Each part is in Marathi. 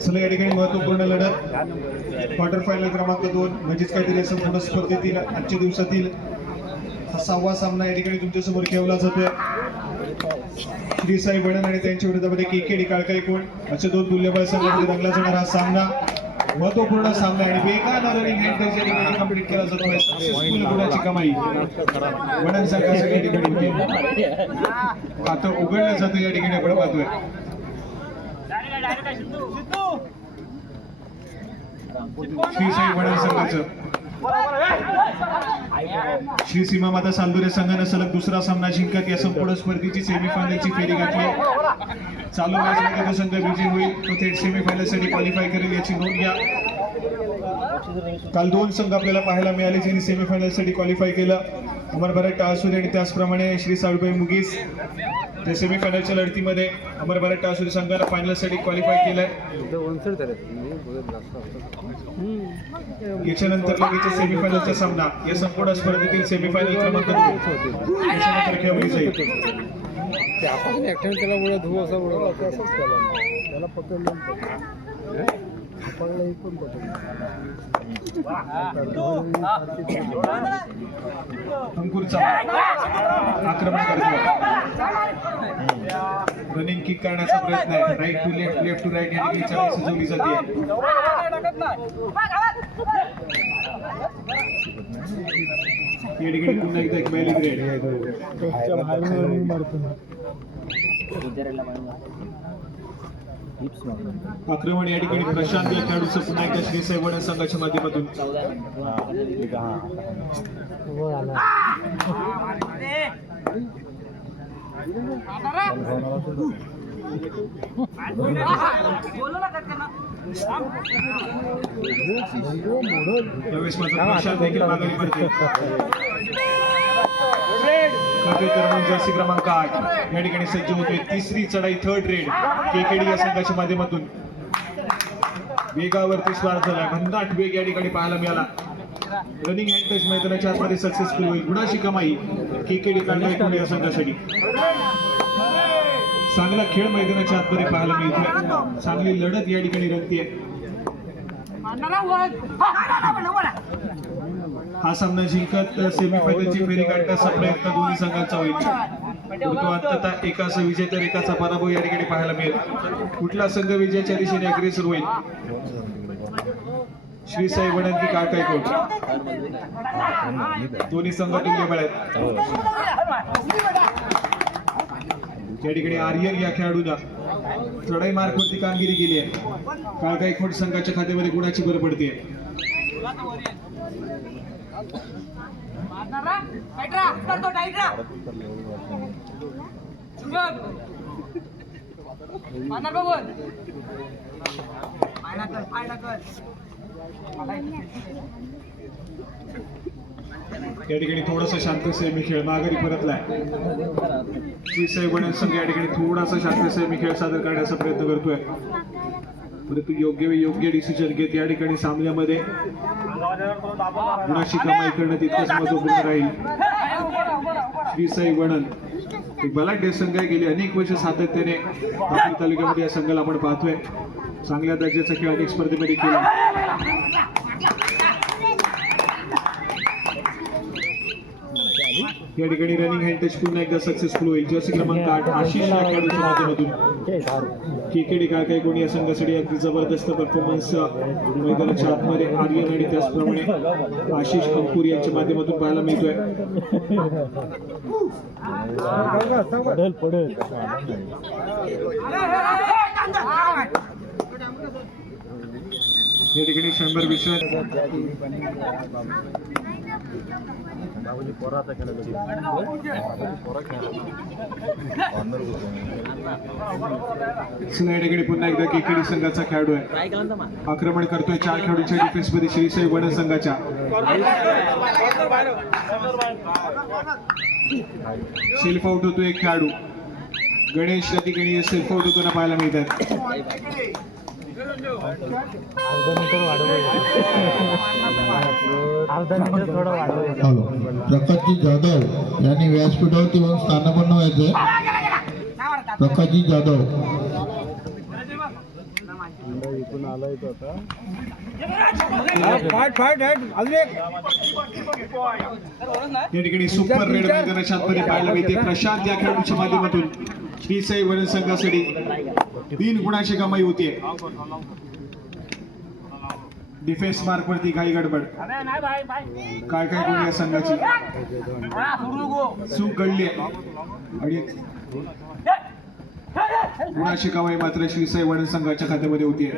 चला या ठिकाणी महत्वपूर्ण लढत क्वार्टर फायनल क्रमांक 2 म्हणजेच काहीतरी संपूर्ण स्पर्धेतील आजच्या दिवसातील हा 6वा सामना या ठिकाणी तुमच्या समोर ठेवला जातोय। श्री साई वडण आणि त्यांच्या विरोधामध्ये केकेडी काळकाईकोण अशा दोन तुल्यबळ संघामध्ये रंगला जाणारा हा सामना महत्वपूर्ण सामना आणि वेगानं रनिंग हँड या ठिकाणी कंप्लीट केला जातोय। सक्सेसफुल गुणाची कमाई वडण संघाच्या या ठिकाणी होती। आता उघडलं जातं या ठिकाणी आपण पाहतोय। श्री साई वडण संघाचं श्री सीमा माता सालदुरे संघाने सलग दुसरा सामना जिंकत या संपूर्ण स्पर्धेची सेमीफायनलची फेरी गाठली। चालू मॅच मध्ये जो संघ विजयी होईल तो थेट सेमीफायनल साठी क्वालिफाय करेल याची नोंद घ्या। काल 2 संघ आपल्याला पाहायला मिळाले ज्यांनी सेमीफायनल साठी क्वालिफाय केलं। अमर भरत टाळसुरे आणि त्याचप्रमाणे श्री साळुबाई मुगीस त्या सेमीफायनलच्या लढतीमध्ये अमर भरत टाळसुरे संघाला फायनल साठी क्वालिफाय केलंय। याच्यानंतर लगेच सेमीफायनलचा सामना या संपूर्ण स्पर्धेतील सेमीफायनल क्रमांक 2 याच्यानंतर खेळवली जाईल। ते आपण एकट्याने त्याला उडत धुवं असं उडत असंच त्याला पकडलं पकडलं इकडून पकडलं अंकुरचा आक्रमण करतो रनिंग किक करण्याचा प्रयत्न आहे। Right to left left to right या ठिकाणी चाळी सजवली जाते। या ठिकाणी पुन्हा एकदा एक बैली ग्रेड आक्रमण या ठिकाणी प्रशांत या खेळाडूचं पुन्हा एकदा श्री साई वडण संघाच्या माध्यमातून यावेळेस मात्र प्रशांत देखील माघारी पडते। जर्सी क्रमांक 8 या ठिकाणी सज्ज होतोय। तिसरी चढाई थर्ड रेड केकेडी या संघाच्या माध्यमातून वेगावरती स्वार झाला। घनदाट वेग या ठिकाणी पाहायला मिळाला। रनिंग हँड टच मैदानाच्या आतमध्ये सक्सेसफुल होईल। गुणाची कमाई केकेडी काळकाईकोण या संघासाठी। चांगला खेळ मैदानाच्या आतमध्ये पाहायला मिळतोय। चांगली लढत या ठिकाणी रंगतीये। हा सामना जिंकत सेमीफायनलची फेरी गाठण्याचा प्रयत्न दोन्ही संघांचा होईल। परंतु अंततः एकाचा विजय तर एकाचा पराभव या ठिकाणी पाहायला मिळेल। कुठला संघ विजयाच्या दिशेने अग्रेसर होईल? श्री साई वडण की काळकाईकोण? दोन्ही संघ तुल्यबळ आहेत। या ठिकाणी आर्यन या खेळाडूला चढाई मार्गवरती कामगिरी केली आहे। काळकाईकोण संघाच्या खात्यामध्ये गुणाची भर पडते। या ठिकाणी थोडासा शांत सेमी खेळ माघारी परतलाय। श्री साई वडण संघ या ठिकाणी थोडासा शांत सेमी खेळ सादर करण्याचा प्रयत्न करतोय। परंतु योग्य डिसिजन घेत या ठिकाणी सामन्यामध्ये गुणाची कमाई करणं तितकंच महत्त्वपूर्ण राहील। श्री साई वडण एक बलाढ्य संघ आहे। गेली अनेक वर्ष सातत्याने दापोली तालुक्यामध्ये या संघाला आपण पाहतोय। चांगल्या दर्जाचा खेळ अनेक स्पर्धेमध्ये केला। या ठिकाणी रनिंग हँड टच पुन्हा एकदा सक्सेसफुल होईल। जर्सी क्रमांक 8 आशिष या खेळाडूच्या माध्यमातून केकेडी काळकाईकोण या संघासाठी अगदी जबरदस्त परफॉर्मन्स मैदानाच्या आतमध्ये आर्यन आणि त्याचप्रमाणे आशिष अंकुर यांच्या माध्यमातून पाहायला मिळतोय। या ठिकाणी 100 विश्वास पुन्हा एकदा केकेडी संघाचा खेळाडू आहे। आक्रमण करतोय 4 खेळाडूंच्या डिफेन्स मध्ये श्री साई वडण संघाच्या। सेल्फ आउट होतो एक खेळाडू गणेश या ठिकाणी सेल्फ आउट होताना पाहायला मिळतात। प्रकाशजी जाधव यांनी व्यासपीठावरती येऊन स्थानापन्न व्हायचंय। प्रकाशजी जाधव इथून आलाय तो आता फाईट अजून एक या ठिकाणी सुपर रेड मैदानाच्या आतमध्ये पाहायला मिळते. प्रशांत या खेळाडूच्या माध्यमातून श्री साई वडील संघासाठी 3 गुणाची कमाई होतीये. डिफेन्स मार्क वरती काही गडबड, काय काय गुण या संघाची चूक घडली आणि गुणाची कमाई मात्र श्री साई वडील संघाच्या खात्यामध्ये होतीये.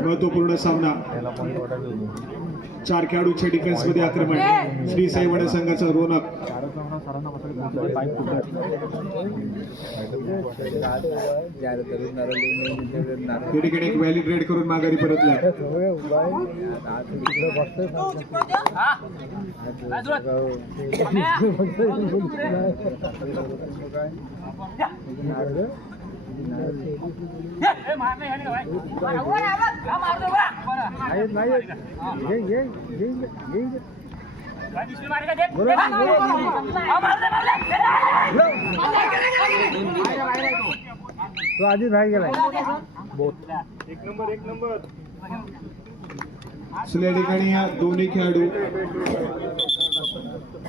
महत्वपूर्ण सामना, 4 खेळाडूंच्या डिफेन्स मध्ये आक्रमण. श्री साई वडील संघाचा रोनक या ठिकाणी एक व्हॅलिड रेड करून माघारी परतला. तो आधीच बाहेर गेलाय. एक नंबर. या ठिकाणी या दोन्ही खेळाडू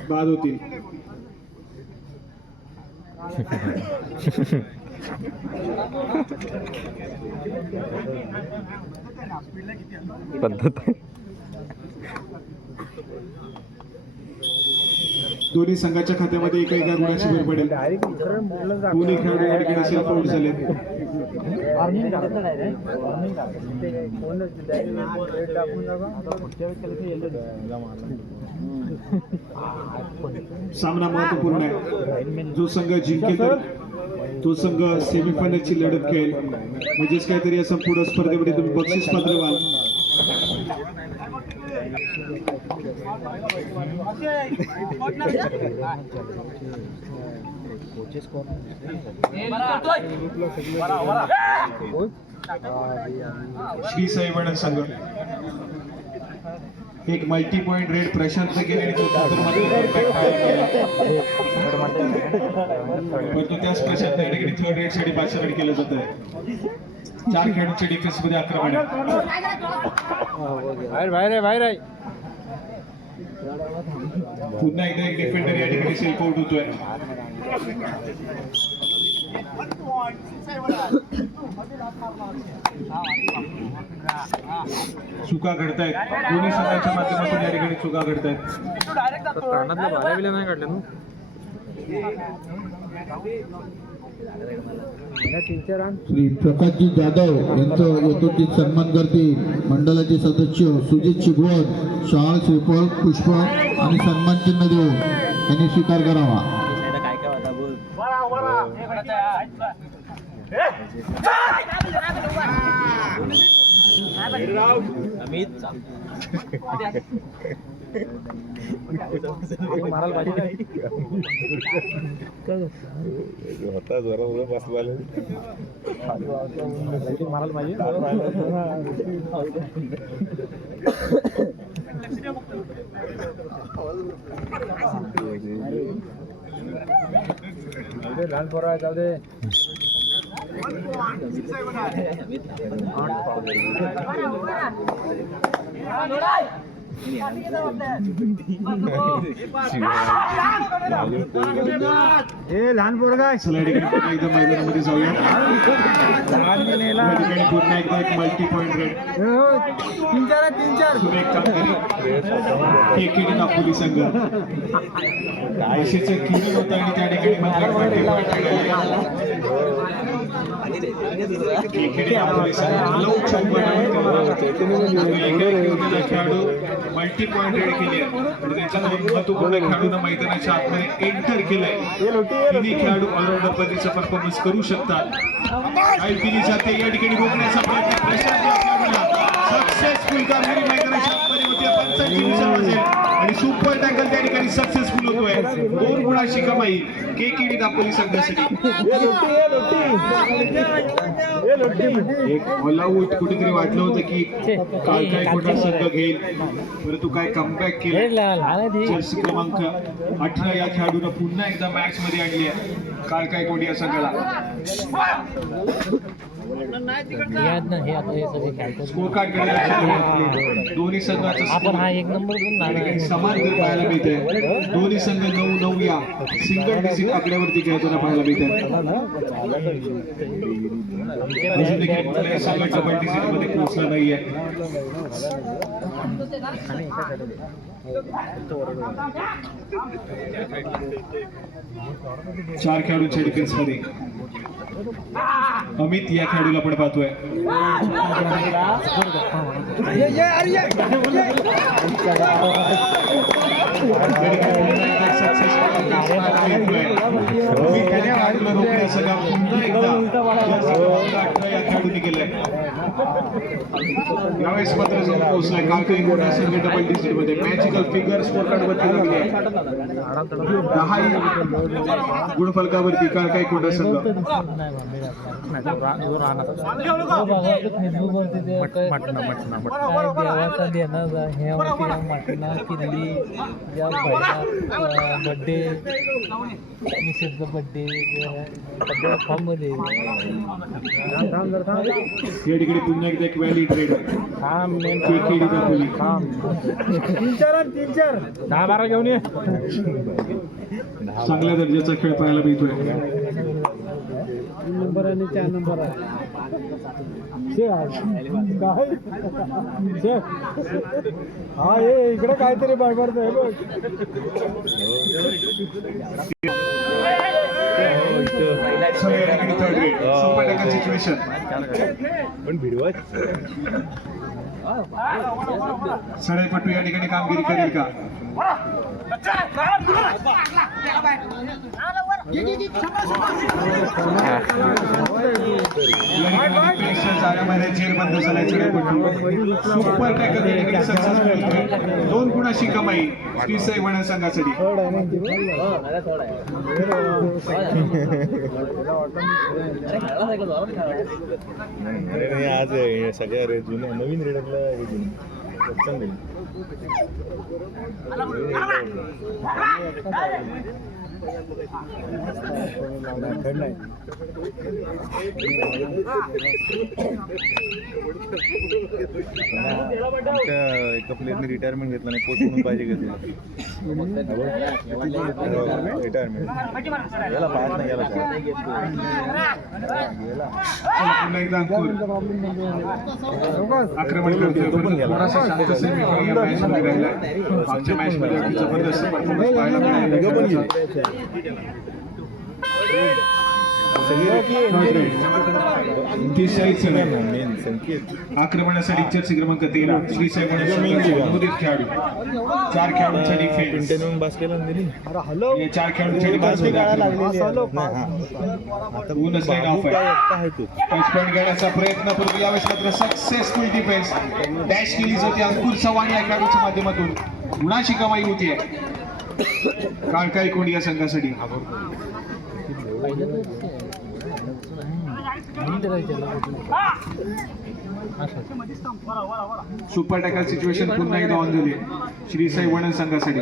बाद होतील. पद्धत दोन्ही संघाच्या खात्यामध्ये एका गुणाची भर पडेल. दोन्ही खेळाडू या ठिकाणी सेल्फ आउट झाले. सामना महत्वपूर्ण आहे. जो संघ जिंकेल तर तो संघ सेमीफायनलची लढत खेळेल. म्हणजेच काहीतरी या संपूर्ण स्पर्धेमध्ये तुम्ही बक्षीस पात्र व्हाल. श्री साई वडील संघ एक मल्टी पॉइंट रेड प्रशांत केले, परंतु त्याच प्रशांत या ठिकाणी 3rd रेड साठी 5 रेड केलं जात आहे. 4 खेळाडूंच्या डिफेन्स मध्ये आक्रमण आहे. बाहेर आहे. पुन्हा एकदा एक डिफेंडर या ठिकाणी सेल्फ आउट होतोय. चुका घडतायत दोन्ही संघाच्या माध्यमातून. या ठिकाणी चुका घडतायत. नाही काढले ना. श्री प्रकाशजी जाधव यांचं यथोचित सन्मान करतील मंडळाचे सदस्य सुजित शिगवण, शाळ श्रीफळ पुष्प आणि सन्मान चिन्ह देऊन त्यांनी स्वीकार करावा. होता जरा बसला मारायला पाहिजे. लहान पोरं जाऊ दे. लहान पोरगा एकदा मैदानामध्ये जाऊया. पुन्हा एकदा एक मल्टी पॉइंट रेड. 3-4 सुरेख कामगिरी केकेडी नागपुरी संघ आयशीचं किरण होतं आणि त्या ठिकाणी मात्र केकेडी नागपुरी संघ खेळाडू मल्टी पॉइंट रेड केली आहे. त्याच्यामध्ये महत्वपूर्ण खेळाडूंना मैदानाच्या आतमध्ये एंटर केलंय. तिन्ही खेळाडू ऑलराऊंडर पद्धतीचा परफॉर्मन्स करू शकतात. काय केली जाते या ठिकाणी रोखण्याचा प्रयत्न. प्रशांत या खेळाडूला सक्सेसफुल कामगिरी मैदानाच्या आतमध्ये होती. 5 विजय असेल. आणि सुपर टॅकल त्या ठिकाणी सक्सेसफुल होतोय. 2 गुणाची कमाई केकेडी दापोली संघासाठी. एक ऑल आउट कुठेतरी वाटलं होतं की काल काय कोणता संघ घेईल, परंतु काय कमबॅक केलं. जर्सी क्रमांक 18 या खेळाडूनं पुन्हा एकदा मॅच मध्ये आणली आहे काल काय कोणी या संघाला. स्कोर कार्ड कडे दोन्ही संघाचा समान दर पाहायला मिळते. दोन्ही संघ 9-9 या सिंगल डिजिट आकड्यावरती खेळताना पाहायला मिळते. अजून देखील कुठल्याही संघ डबल डिजिट मध्ये पोहोचला नाहीये. चार खेळाडूंच्या डिफेन्स मध्ये अमित या खेळाडूला आपण पाहतोय. खेळाडूंनी केलंय यावेळेस मात्र जाऊन पोहोचलाय काल काही मोठ्या संघ डबल डिजिट मध्ये. मॅजिकल फिगर स्कोर कार्ड वरती लागली आहे. 10 गुणफलकावरती काल काही कोणता संघ. बड्डे मिसेसचा बड्डे फॉर्म मध्ये या ठिकाणी पुन्हा एकदा एक व्हॅली ट्रेड केकेडी दापोली. 3-4 10-12 घेऊन ये. चांगल्या दर्जाचा खेळ पाहायला मिळतोय. 3 नंबर आणि 4 नंबर आहे. हा हे इकडे काहीतरी बडबडतोय बघ. सडेपट्टू या ठिकाणी कामगिरी करेल का. जेरबंद झालाय सडेपट्टू. सुपर टॅकल या ठिकाणी सक्सेसफुल होतोय. 2 गुणाची कमाई श्रीसाई वणा संघासाठी. आज सगळ्या जुन्या नवीन रेडरला एका प्लेअरने रिटायरमेंट घेतला नाही. कोच म्हणून पाहिजे घेतलं रिटायरमेंट गेला पाहत नाही गेला आक्रमण करतोय. थोडासा शांत सेमी या मॅच मध्ये राहिलाय. मागच्या मॅच मध्ये अगदी जबरदस्त परफॉर्मन्स पाहायला मिळाला. आक्रमणासाठी जर्सी क्रमांक 13 श्रीसाई नवोदित खेळाडू. 4 खेळाडूंचा डिफेन्स. या 4 खेळाडूंच्या डिफेन्स टच पॉईंट घेण्याचा प्रयत्न परंतु यावेळेस मात्र सक्सेसफुल डिफेन्स. डॅश केली जाते अंकुर चव्हाण या खेळाडूच्या माध्यमातून. गुणाची कमाई होतीये काळकाई कोंड या संघासाठी. सुपर टॅकल सिच्युएशन पुन्हा एकदा ऑन झाली श्रीसाई वणा संघासाठी.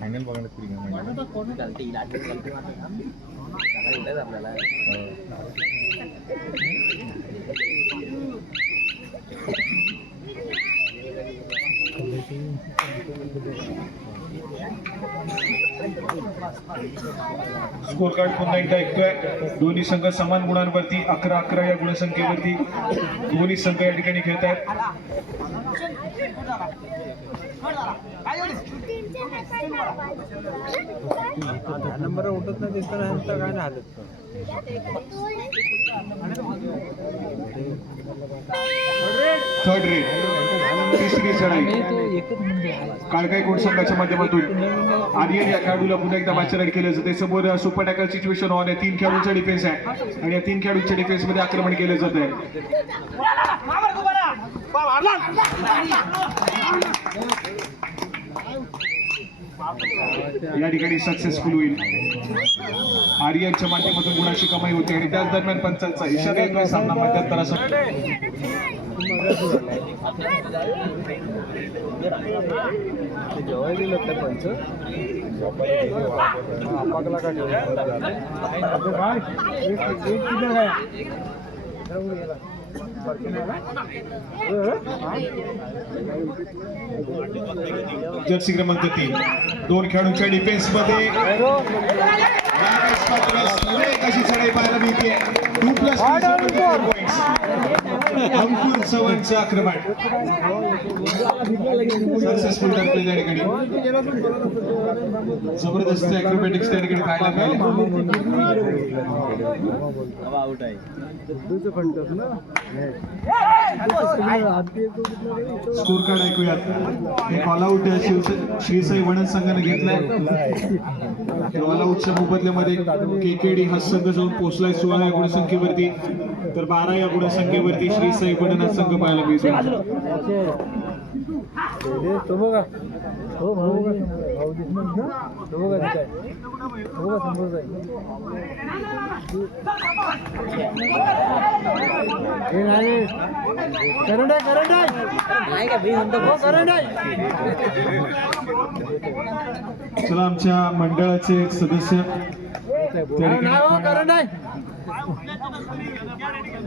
फायनल बघायला स्कोर कार्ड पुन्हा एकदा ऐकतोय. दोन्ही संघ समान गुणांवरती 11-11 या गुणसंख्येवरती दोन्ही संघ या ठिकाणी खेळत आहेत. नंबर उठत नाही दिसतं काय नाही. थर्ड रेड तिसरी चढाई काळकाई कोण संघाच्या माध्यमातून आर्यन या खेळाडूला पुन्हा एकदा मॅच केलं जाते. समोर सुपर टॅकल सिच्युएशन ऑन आहे. 3 खेळाडूंचा डिफेन्स आहे आणि या 3 खेळाडूंच्या डिफेन्स मध्ये आक्रमण केलं जात आहे. या ठिकाणी सक्सेसफुल होईल. आर्यनच्या माध्यमातून गुणाची कमाई होते आणि त्याच दरम्यान पंचांचा इशारा येतोय सामना मध्यंतरासाठी. जेव्हा दिलं ते पंच आपाकला का जर्सी क्रमांक 3 दोन खेळाडूंच्या डिफेन्स मध्ये कशी चढाई पाहायला मिळते. 2+3 अंकुर चव्हाणचं आक्रमण सक्सेसफुल ठरले त्या ठिकाणी. जबरदस्त ऍक्रोबॅटिक्स त्या ठिकाणी पाहायला मिळाले. स्कोर कार्ड ऐकूयात. एक ऑल आउट श्रीसाई वणन संघाने घेतलाय. ऑल आउटच्या मोबदल्यामध्ये केकेडी हा संघ जाऊन पोहोचलाय 16 या गुणसंख्येवरती, तर 12 या गुणसंख्येवरती श्रीसाई वणन हा संघ पाहायला मिळतो. तो बघा हो भाऊ तो बघा काय हो का समोर जाईल हे नाही करंट आहे का करंट आहे. चला आमच्या मंडळाचे एक सदस्य करंट आहे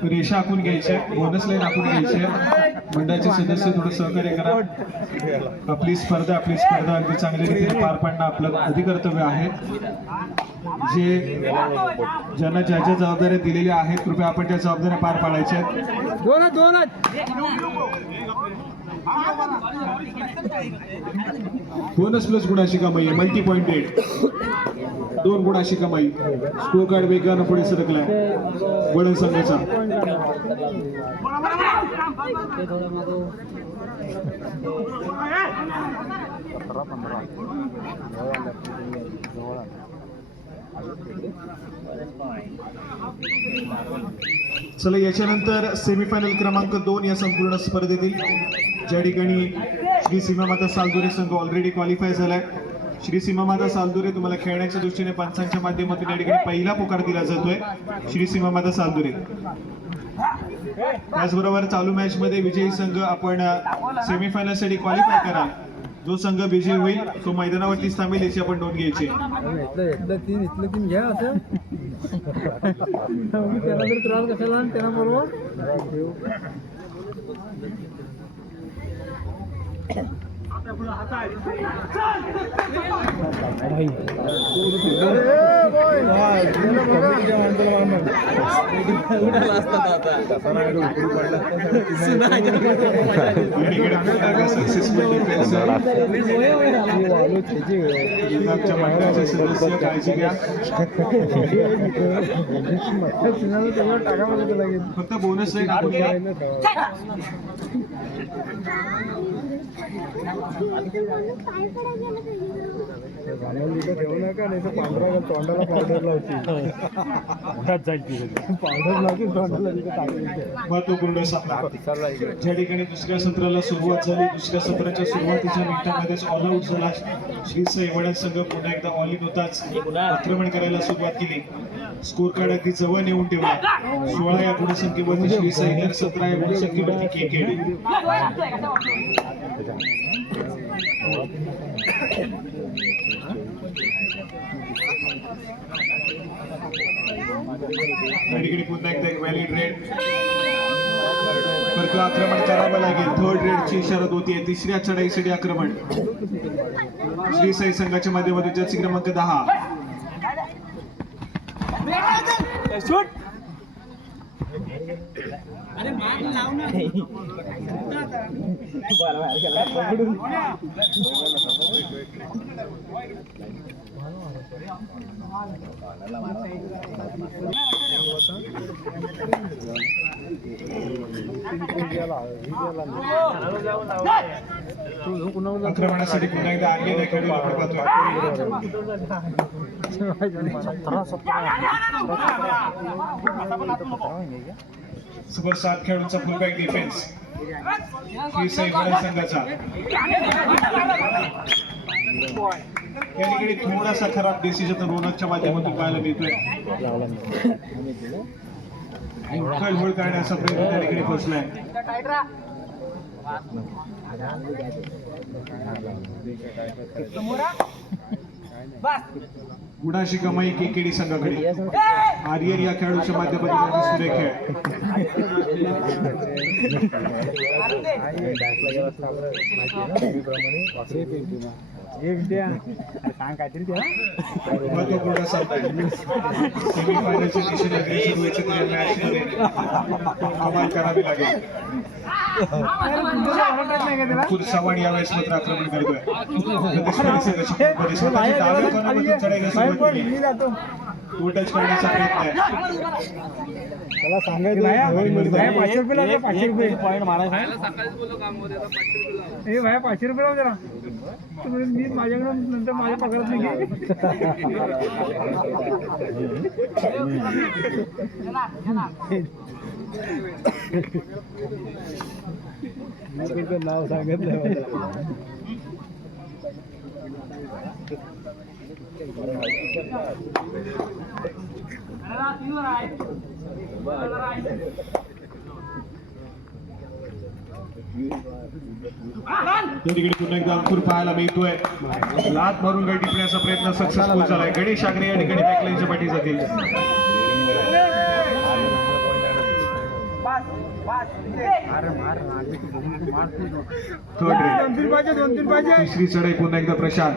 रेषा आखून घ्यायचे, बोनस लाईन आखून घ्यायचे. मंडळाचे सदस्य थोडं सहकार्य करा. आपली स्पर्धा अगदी चांगल्या रीतीने पार पाडणं आपलं अधिकर्तव्य आहे. ज्यांना ज्या ज्या जबाबदाऱ्या दिलेल्या आहेत कृपया आपण त्या जबाबदाऱ्या पार पाडायच्या. बोनस प्लस गुणाची कमाई आहे. मल्टी पॉइंटेड 2 गुणाची कमाई. स्कोर कार्ड वेगानं पुढे सरकलाय वडन संघाचा. चला याच्यानंतर सेमीफायनल क्रमांक 2 या संपूर्ण स्पर्धेतील ज्या ठिकाणी श्री सीमामाता सालदुरे संघ ऑलरेडी क्वालिफाय झालाय. श्री सीमामाता सालदुरे तुम्हाला खेळण्याच्या दृष्टीने पंचांच्या माध्यमातून या ठिकाणी पहिला पुकार दिला जातोय. श्री सीमामाता सालदुरे. त्याचबरोबर चालू मॅच मध्ये विजयी संघ आपण सेमीफायनल साठी क्वालिफाय करा. जो संघ विजयी होईल तो मैदानावरती थांबेल याची आपण नोंद घ्यायची. इथलं तीन घ्या असं त्याला जर त्रास कशाला त्यांना बरोबर सदस्य काळजी घ्या. फक्त बोनस ठेवू नका नाही तर पांढरा तोंडाला पावडर लावची पावडर लावची तोंडाला महत्वपूर्ण सामना ज्या ठिकाणी दुसऱ्या सत्राला सुरुवात झाली. दुसऱ्या सत्राच्या सुरुवातीच्या मिनिटांमध्येच ऑल आउट झाला श्रीसाई वडन संघ. पुन्हा एकदा ऑल इन होताच आक्रमण करायला सुरुवात केली. स्कोर कार्ड अगदी जवळ नेऊन ठेवला. 16 या गुणसंख्येवरती श्रीसाई तर 17 या गुणसंख्येवरती केकेडी. पुन्हा एकदा एक व्हॅलिड रेड परत आक्रमण करावं लागेल. थर्ड रेडची इशारत होती. तिसऱ्या चढाईसाठी आक्रमण श्रीसाई संघाच्या माध्यमातून जर्सी क्रमांक 10. आक्रमणासाठी पुन्हा एकदा आर्यन एकेडमी पाहतोय. समोर 7 खेळाडूंचा फुलबॅक डिफेन्स श्री साई बडन संघाचा या ठिकाणी थोडासा खराब डिसिजन रोनकच्या माध्यमातून पाहायला मिळतोय. खेळबोळ करण्याचा प्रयत्न त्या ठिकाणी फसलाय. गुणाशी कमाई केकेडी संघाकडे. आर्यन या खेळाडूच्या माध्यमातून सुरेख खेळ. एक द्या सांग काहीतरी द्या महत्वपूर्ण सामना सेमीफायनलच्या दिशेने अग्रेसर व्हायचे तर या मॅचमध्ये कमाल करावी लागेल. अंकुर चव्हाण यावेळेस मात्र आक्रमण करतोय. स्वतःच्या डाव्या कोणामधून चढायला सुरुवात केली. तो टच करण्याचा प्रयत्न आहे. त्याला सांगायचं 500 रुपये लागले. 500 रुपये पॉईंट मारायचा. हे भाया 500 रुपये लाव जरा. मी माझ्याकडे नंतर माझ्या पगारात नाही नाव सांगितलं. तिकडे पुन्हा एकदा अंकुर पाहायला मिळतोय. लात मारून गडी टिपण्याचा प्रयत्न सक्सेसफुल झालाय. गणेश आगरे या ठिकाणी बॅकलाईनच्या पाठी जातील. तिसरी चढाई पुन्हा एकदा प्रशांत.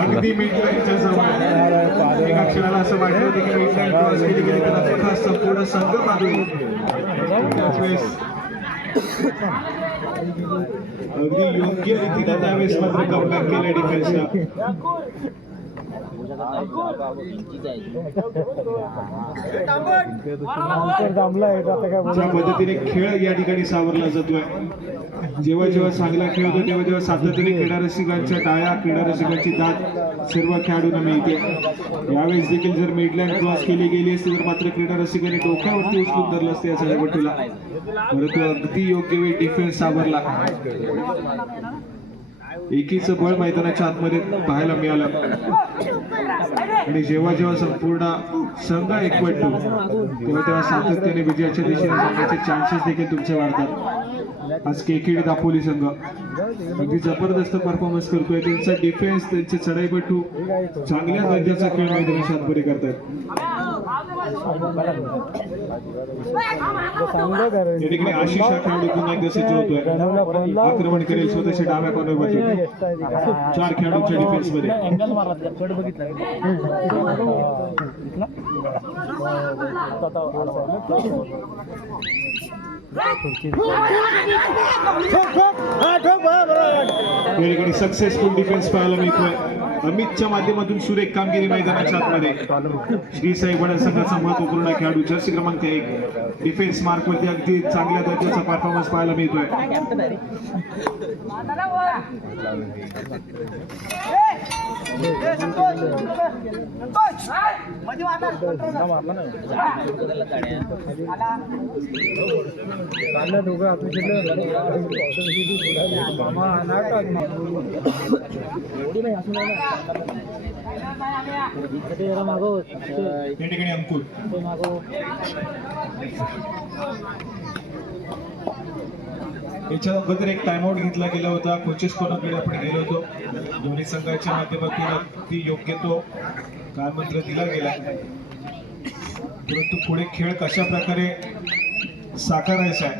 अगदी मिडलाईनच्या जवळ. एका क्षणाला असं वाटलं होतं की मिडलाईन क्रॉस केली गेली तर अख्खा संपूर्ण संघ मागे येईल. अगदी योग्य रीतीने त्यावेळेस मात्र कमबॅक केलं डिफेन्सला. ज्या पद्धतीने खेळ या ठिकाणी सावरला जातोय. जेव्हा जेव्हा चांगला खेळ होतो तेव्हा जेव्हा सातत्याने क्रीडा रसिकांच्या टाळ्या, क्रीडा रसिकांची दाद सर्व खेळाडूंना मिळते. यावेळेस देखील जर मिडलाईन क्रॉस केली गेली असती तर मात्र क्रीडा रसिकांनी डोक्यावरती उचलून धरलं असते या सगळ्या परंतु अगदी योग्य वेळ डिफेन्स सावरला. एकीचं बळ मैदानाच्या आतमध्ये पाहायला मिळालं आणि जेव्हा जेव्हा संपूर्ण संघ एकवटतो तेव्हा तेव्हा सातत्याने विजयाच्या दिशेने जाण्याचे चान्सेस देखील तुमचे वाढतात. आज केकेडी दापोली संघ अगदी जबरदस्त परफॉर्मन्स करतोय. त्यांचा डिफेन्स, त्यांचे चढाईपटू चांगल्या दर्जाचा खेळ मैदानाच्या आतमध्ये करतात. या ठिकाणी आशिष हा खेळाडू पुन्हा एकदा सज्ज होतोय. आक्रमण करेल स्वतःच्या डाव्या कॉर्नर बाजू. 4 खेळाडूंच्या डिफेन्स मध्ये. या ठिकाणी सक्सेसफुल डिफेन्स पाहायला मिळतोय. अमितच्या माध्यमातून सुरेख कामगिरी मैदानाच्या आतमध्ये. श्री साई बडन संघाचा महत्वपूर्ण खेळाडू जर्सी क्रमांक 1 डिफेन्स मार्क वरती अगदी चांगल्या दर्जाचा परफॉर्मन्स पाहायला मिळतोय. दोघं आपल्या या ठिकाणी अंकुर याच्या अगोदर एक टाइमआउट घेतला गेला होता. कोचेस कोणाकडे आपण गेलो होतो. दोन्ही संघाच्या माध्यमातून अगदी योग्य तो कालमंत्र दिला गेला. परंतु पुढे खेळ कशा प्रकारे साकारायचा आहे,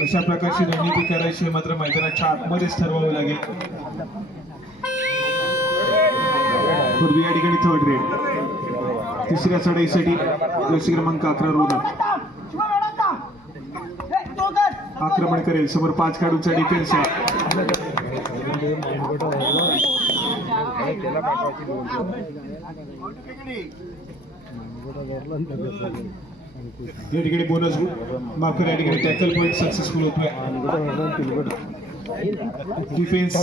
कशा प्रकारची रणनीती करायची हे मात्र मैदानाच्या आतमध्येच ठरवावं लागेल. पूर्वी या ठिकाणी थर्ड रेड. तिसऱ्या चढाईसाठी जर्सी क्रमांक 11 रोनक आक्रमण करेल. समोर 5 खेळाडूंचा डिफेन्स आहे. या ठिकाणी बोनस माफ करा, या ठिकाणी टॅकल पॉईंट सक्सेसफुल होतोय. डिफेन्स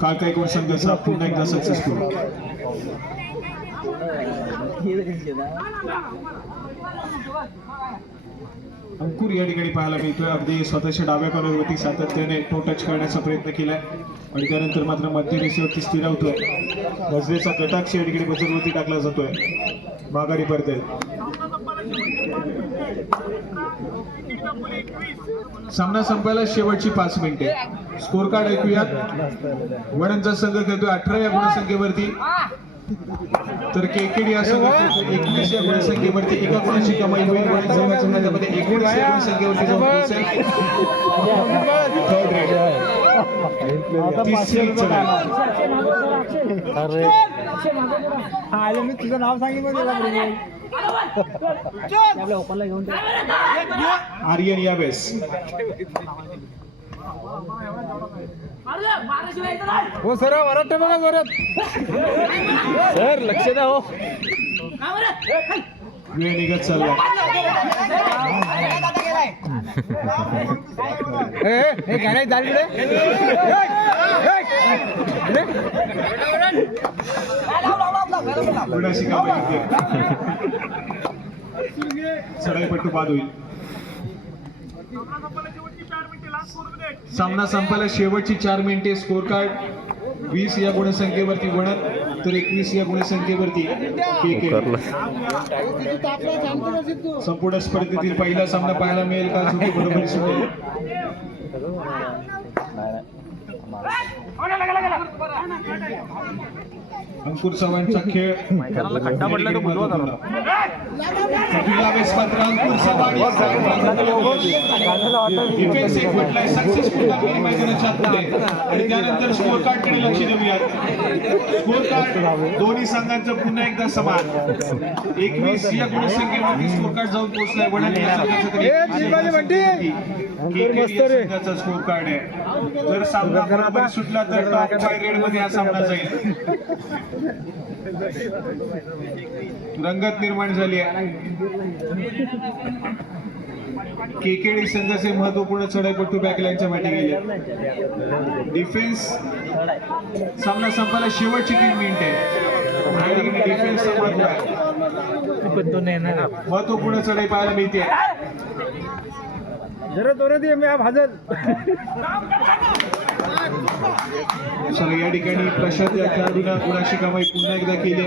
काळकाई कोण संघाचा पुन्हा एकदा सक्सेसफुल. अंकुर या ठिकाणी पाहायला मिळतोय, अगदी स्वतःच्या डाव्या कॉर्नरवरती सातत्याने टो टच करण्याचा प्रयत्न केलाय आणि त्यानंतर मात्र मध्य रेषेवरती स्थिरावतोय. वजरेचा कटाक्ष या ठिकाणी बजरवरती टाकला जातोय, माघारी पडते. सामना संपायला शेवटची 5 मिनिटे. स्कोर कार्ड ऐकूया. वडणचा संघ खेळतोय 18 या गुणसंख्येवरती, तर केकेडी या संघ 21 या गुणसंख्येवरती. एका गुणाची कमाई होईल. वडण संघाच्या मध्यामध्ये 19 या गुणसंख्येवरती जाऊन पोहोचेल. थर्ड रेड तिसरी चढाई. आले मी तुझं नाव सांगितलं आर्यन यावेस. हो सर वरट बघा जोरात सर लक्ष द्या हो. वेळ निघत चाललाय. हे घ्या दारीकडे गुणाची कामं करते. चढाईपट्टू बाद होईल. सामना संपायला शेवटची 4 मिनिटे. स्कोर कार्ड 20 या गुणसंख्येवरती वडण, तर 21 या गुणसंख्येवरती केकेडी. संपूर्ण स्पर्धेतील पहिला सामना पाहायला मिळेल का सुट्टी बरोबरी सुटेल. अंकुर चव्हाणचा खेळ खड्डा पडला तो बुलवा करा. यावेळेस मात्र अंकुर चव्हाण डिफेन्स एक म्हटलाय सक्सेसफुल कामगिरी मैदानाच्या आतमध्ये. आणि त्यानंतर स्कोर कार्ड कडे लक्ष देऊयात. स्कोर कार्ड दोन्ही संघांचं पुन्हा एकदा समान 21 या गुणसंख्येवरती स्कोर कार्ड जाऊन पोहोचलाय. वडण या संघाचं संघाचा स्कोर कार्ड आहे. जर सामना बरोबर सुटला तर टॉप 5 रेड मध्ये हा सामना जाईल. रंगत निर्माण झाली आहे. केकेडी संघाचे महत्वपूर्ण चढाईपट्टू बॅकलाईनच्या मागे गेले. डिफेन्स सामना संपायला शेवटची 3 मिनिटे. डिफेन्स महत्वपूर्ण चढाई पाहायला मिळते. जरा जोरात ये मी भाजल. चला या ठिकाणी प्रशांत या खेळाडूंना गुणाची कमाई पुन्हा एकदा केली.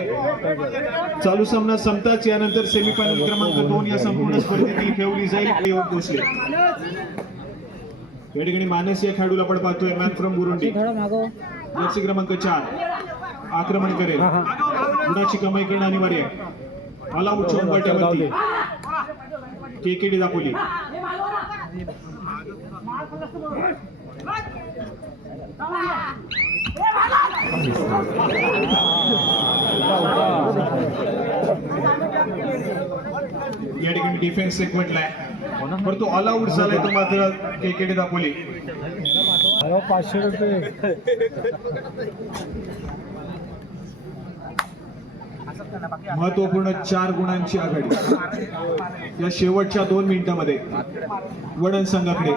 चालू सामना संपताच यानंतर सेमीफायनल क्रमांक 2 या संपूर्ण स्पर्धेतील खेळवली जाईल. प्लेऑफ पोहोचले. या ठिकाणी मानस या खेळाडूला आपण पाहतोय, मॅन फ्रॉम बुरुंडी, जर्सी क्रमांक 4 आक्रमण करेल. गुणाची कमाई करणं अनिवार्य आहे. आला उच्च उंबरठ्यावरती केकेडी दाखवली. या ठिकाणी डिफेन्स एक म्हटलाय, परंतु ऑल आउट झालाय तो मात्र केकेडी दाखवली. 500 रुपये. महत्वपूर्ण 4 गुणांची आघाडी या शेवटच्या 2 मिनिटांमध्ये वडण संघाकडे.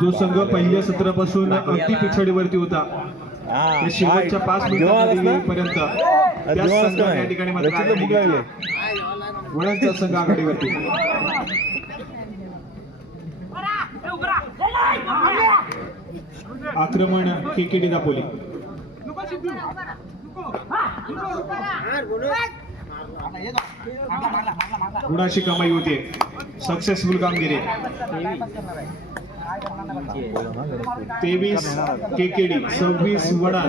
जो संघ पहिल्या सत्रापासून अगदी पिछाडीवरती होता, त्या शेवटच्या 5 मिनिटांपर्यंत त्या संघाने या ठिकाणी मात्र आघाडी घेतली. वडणचा संघ आघाडीवरती. आक्रमण केकेडी दापोली. गुणाची कमाई होते. सक्सेसफुल कामगिरी. 23 केकेडी 26 वडा.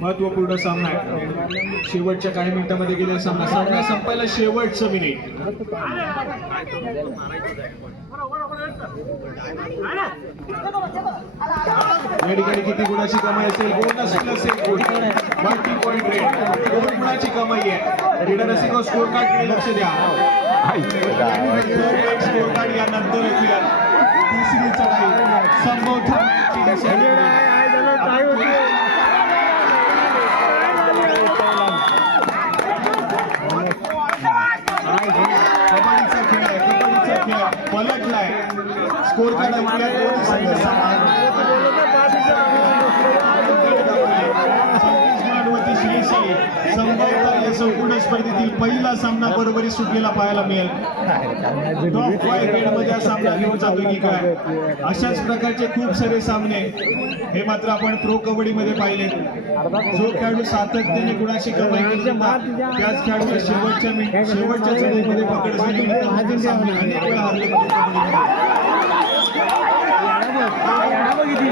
महत्वपूर्ण सामना आहे. शेवटच्या काही मिनिटांमध्ये गेलेला सामना संपायला शेवटचं मिनिट. या ठिकाणी किती गुणाची कमाई असेल? बोनस प्लस 1 गुण, मल्टी पॉइंट रेट, 2 गुणाची कमाई आहे. रीडर असिंग स्कोर कार्ड कडे लक्ष द्या. स्कोर कार्ड यानंतर ऐकूया. तिसरी चढाई संभवतः मॅचची डिसाइडिंग. कबड्डीचा खेळ आहे, कबड्डीचा खेळ पलटलाय. स्कोर कार्ड ऐकूया. दोन्ही संघ समान. 26 श्रीशी संभवतः या संपूर्ण स्पर्धेतील पहिला सामना बरोबरी सुटलेला पाहायला मिळेल. टॉप 5 ग्रेडमध्ये हा सामना घेऊन जातो की काय? अशाच प्रकारचे खूप सारे सामने हे मात्र आपण प्रो कबड्डीमध्ये पाहिले. जो खेळाडू सातत्याने गुणाची कमाई करतो त्याच खेळाडूला शेवटच्या चढाईमध्ये पकड झाली. हा सामने अनेक वेळा हरले प्रो कबड्डीमध्ये. बघितली